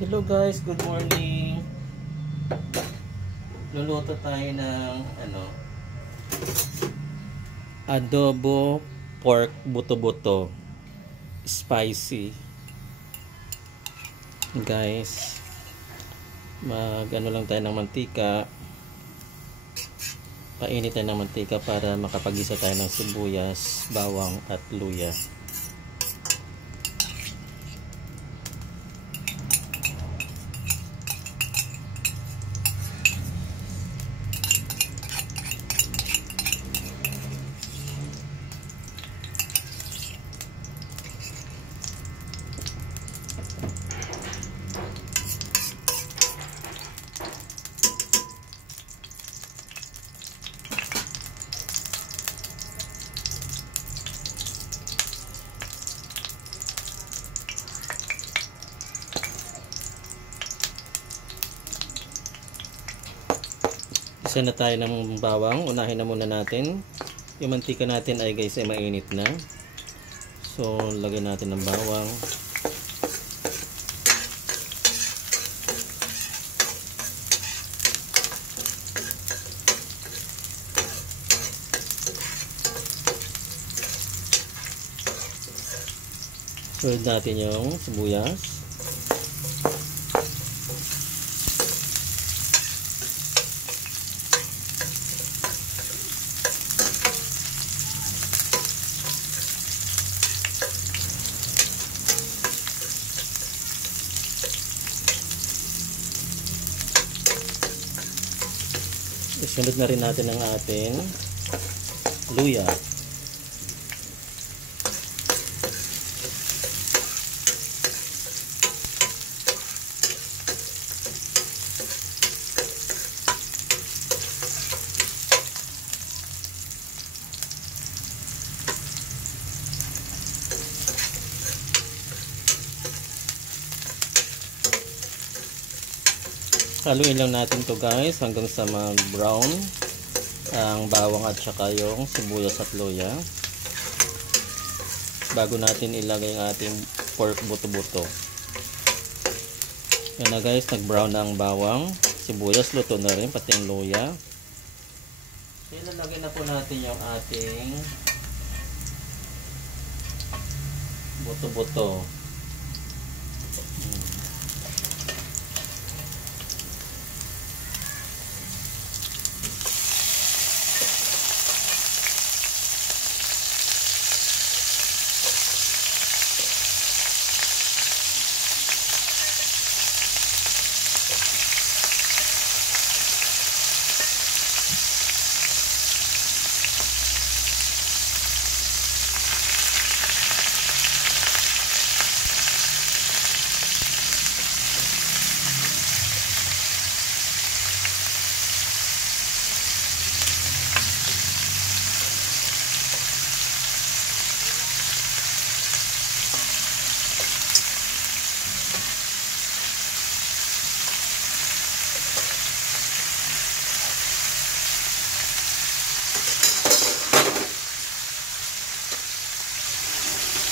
Hello guys, good morning. Luluto tayo ng adobo pork buto-buto. Spicy. Guys, lang tayo ng mantika. Painit tayo ng mantika para makapagisa tayo ng sibuyas, bawang at luya. Isa na tayo ng bawang. Unahin na muna natin. Yung mantika natin ay guys ay mainit na. So lagyan natin ng bawang. Sunod natin yung sibuyas. Isunod na rin natin ang ating luya. Haluin lang natin to guys hanggang sa mag-brown ang bawang at saka yung sibuyas at luya bago natin ilagay ang ating pork buto-buto. Yan na guys, nag-brown na ang bawang, sibuyas, luto na rin, pati ang luya. Ilalagay na po natin yung ating buto-buto.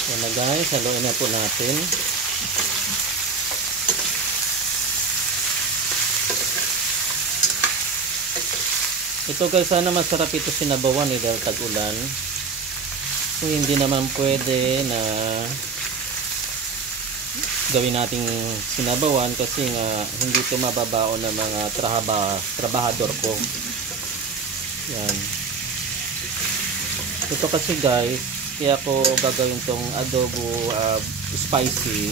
Yan na guys, haluin na po natin. Ito guys, sana masarap ito sinabawan dahil tag-ulan. So hindi naman pwede na gawin nating sinabawan kasi nga hindi ito mababaon ng mga trabahador ko. Yan. Ito kasi guys, kaya ako gagawin tong adobo spicy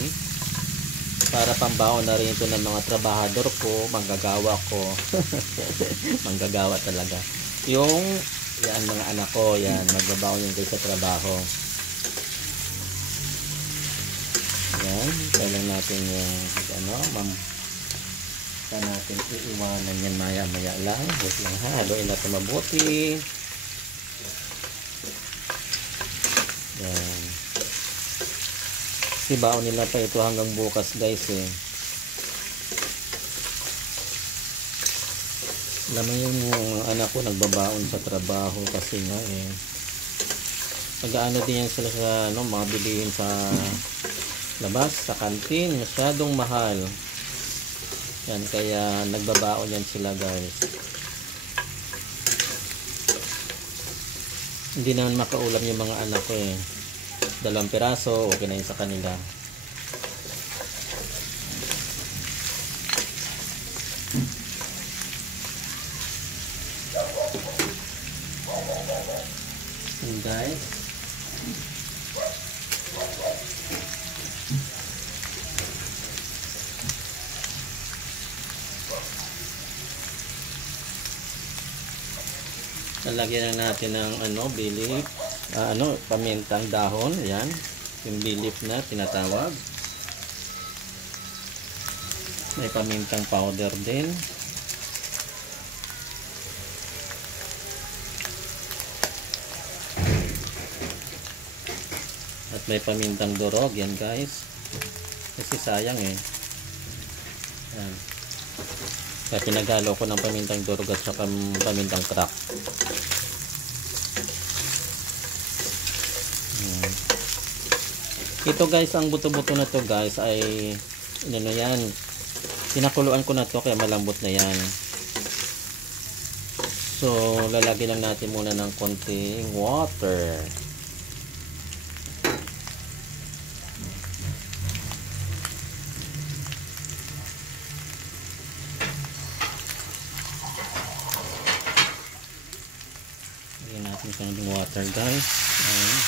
para pambaon na rin ito ng mga trabahador ko, manggagawa ko. Manggagawa talaga. Yung yan mga anak ko, yan magbabaon yung guys sa trabaho. Yan, kailan natin yung natin iiwanan yan maya-maya lang. Wait lang ha, haluin natin mabuti. Yan. Kasi baon nila pa ito hanggang bukas guys eh. Alam mo yung anak ko nagbabaon sa trabaho kasi nga eh. Nag-aano din yan sila sa mga bilihin sa labas, sa kantin. Masyadong mahal. Yan, kaya nagbabaon yan sila guys. Hindi naman makaulam yung mga anak ko eh. 2 piraso, okay na yun sa kanila. And guys, lalagyan na natin ng bilip, pamintang dahon, ayan, yung bilip na tinatawag. May pamintang powder din. At may pamintang durog, yan guys. Kasi sayang eh. Ayan. Kaya pinagalo ko ng pamintang durog at saka pamintang crack. Ito guys, ang buto-buto na to guys ay yan. Pinakuluan ko na to kaya malambot na yan. So lalagyan lang natin muna ng konting water. Lagyan natin konting water guys. Ayan.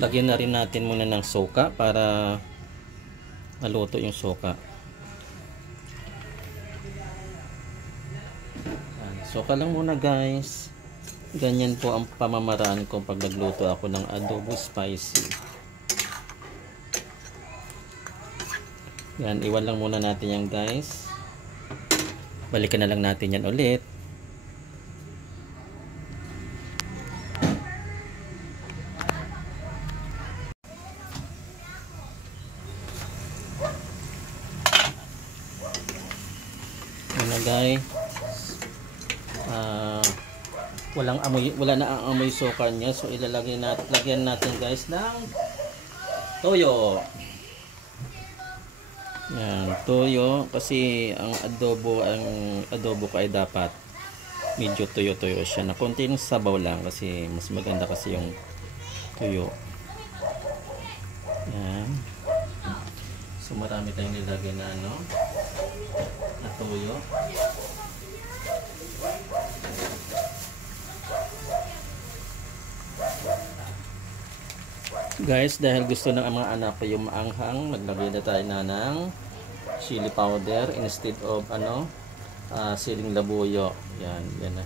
Lagyan na rin natin muna ng suka para maluto yung suka. Suka lang muna guys. Ganyan po ang pamamaraan ko pag nagluto ako ng adobo spicy. Yan, iwan lang muna natin yan guys. Balikan na lang natin yan ulit. Guys, wala na ang amoy suka niya, so lagyan natin guys ng toyo. Yan, toyo kasi ang adobo ko ay dapat medyo tuyo-tuyo siya, na konting sabaw lang kasi mas maganda kasi yung tuyo. Yan. So marami tayong nilagay na na toyo. Guys, dahil gusto ng mga anak ko yung maanghang, maglagay na tayo ng chili powder instead of siling labuyo. Yan na.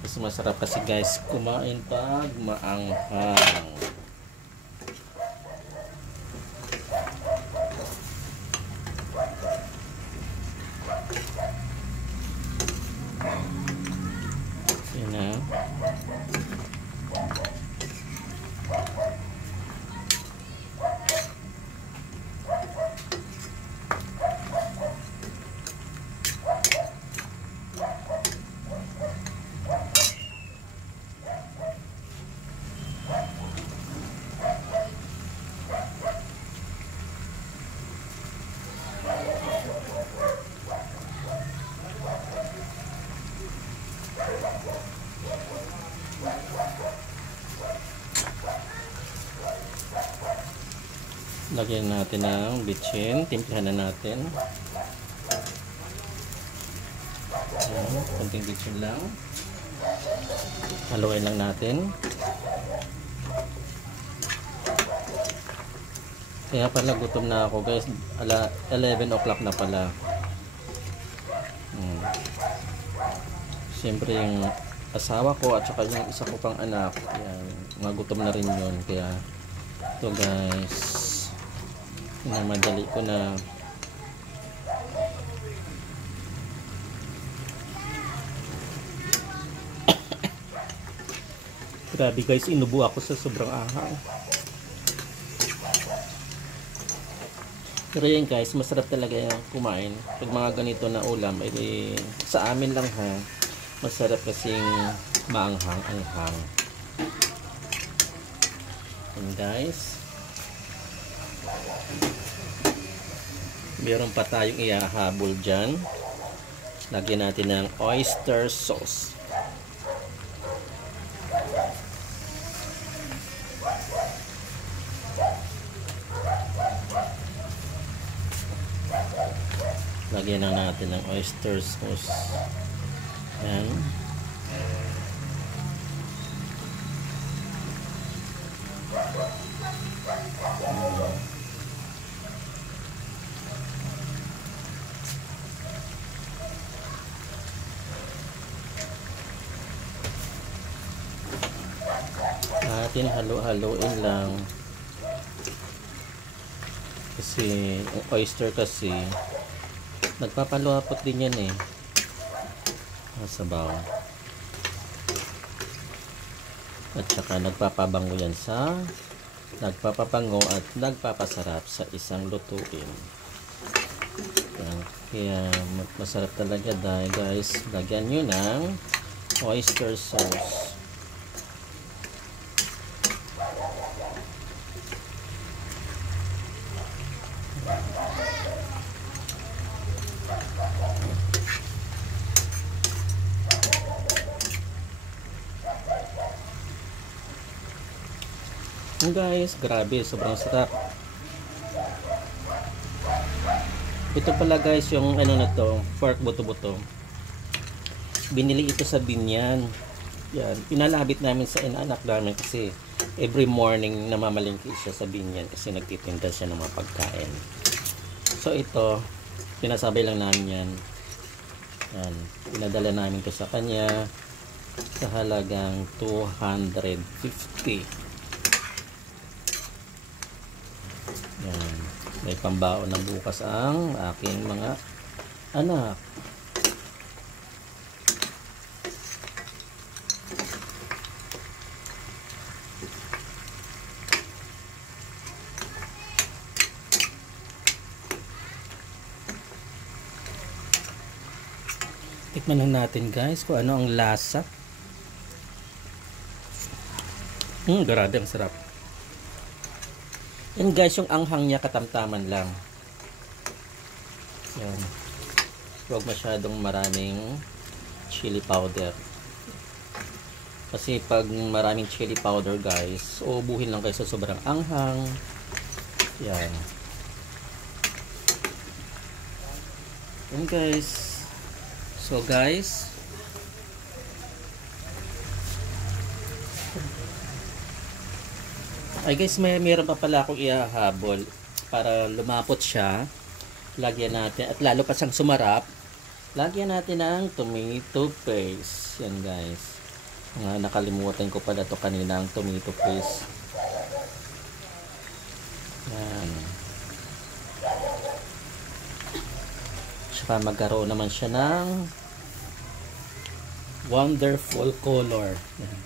Mas masarap kasi guys kumain pag maanghang. Yan na. Lagyan natin ng bitchin, timplahan na natin. Ayan, konting bitchin lang. Haluin lang natin. Kaya pala gutom na ako guys, 11 o'clock na pala. Siyempre yung asawa ko at saka yung isa ko pang anak, ayan, magutom na rin yun. Kaya ito guys, madali ko na Grabe guys, inubo ako sa sobrang ahang. Pero yan guys, masarap talaga yung kumain. Pag mga ganito na ulam, eh, sa amin lang ha, masarap kasing maanghang-anghang. And guys, meron pa tayong ihahabol dyan. Lagyan natin ng oyster sauce. Lagyan na natin ng oyster sauce. Yan. Natin halo-haloin lang. Kasi ang oyster kasi nagpapaluhapot din yan eh. Sabaw. At saka nagpapabango yan sa nagpapabango at nagpapasarap sa isang lutuin. Yan. Kaya masarap talaga dahil guys, lagyan nyo ng oyster sauce. Guys, grabe, sobrang sarap. Ito pala guys, yung ano na to, pork buto-buto. Binili ito sa Binyan. Yan, pinalabit namin sa inaanak namin kasi every morning namamalingki siya sa Binyan kasi nagtitinda siya ng mga pagkain. So ito, pinasabay lang namin yan. Yan, pinadala namin ito sa kanya sa halagang 250. Yan. May pambaon na bukas ang aking mga anak. Tikman lang natin guys kung ano ang lasa. Grabe, ang sarap. Yan guys, yung anghang niya katamtaman lang. Yan. Huwag masyadong maraming chili powder. Kasi pag maraming chili powder guys, uubuhin lang kayo sa sobrang anghang. Yan. Yan guys. So guys, ay guys, mayroon pa pala akong ihahabol para lumapot siya. Lagyan natin, at lalo pa siyang sumarap, lagyan natin ng tomato paste. Yan guys, nakalimutan ko pala to kanina, ang tomato paste. Yan. Saka magkaroon naman siya ng wonderful color. Yan.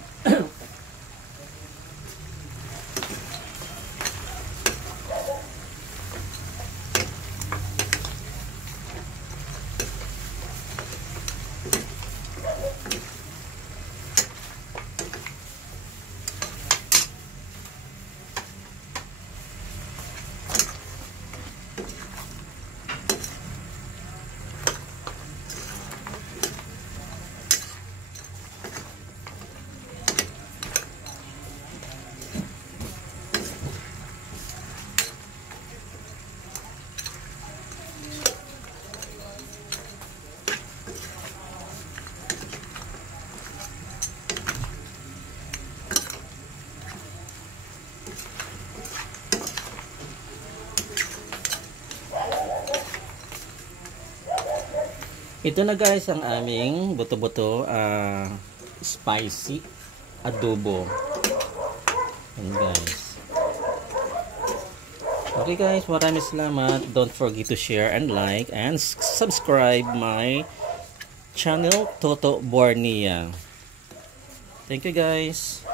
Ito na guys ang aming buto-buto spicy adobo. And guys. Okay guys, maraming salamat. Don't forget to share and like and subscribe my channel Toto Bornia. Thank you guys.